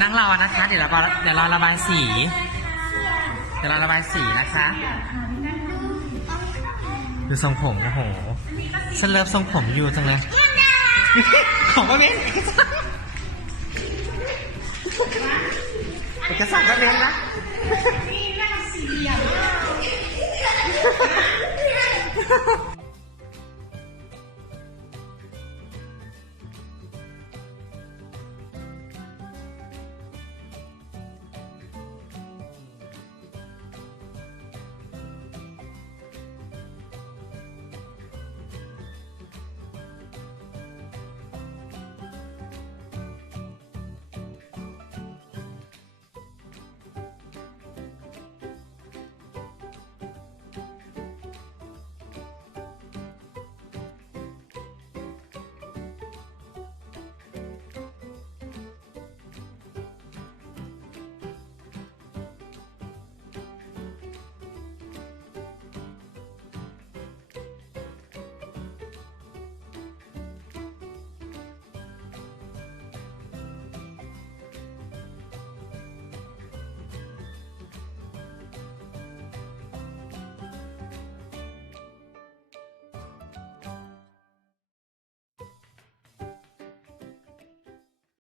นั่งรอนะคะ เดี๋ยวเราระบายสี เดี๋ยวเราระบายสีนะคะดูทรงผมโอ้โหฉันเลิฟทรงผมอยู่จังเลยของก็เน้นเอกสารก็เน้นนะนี่นั่งสี่เหลี่ยม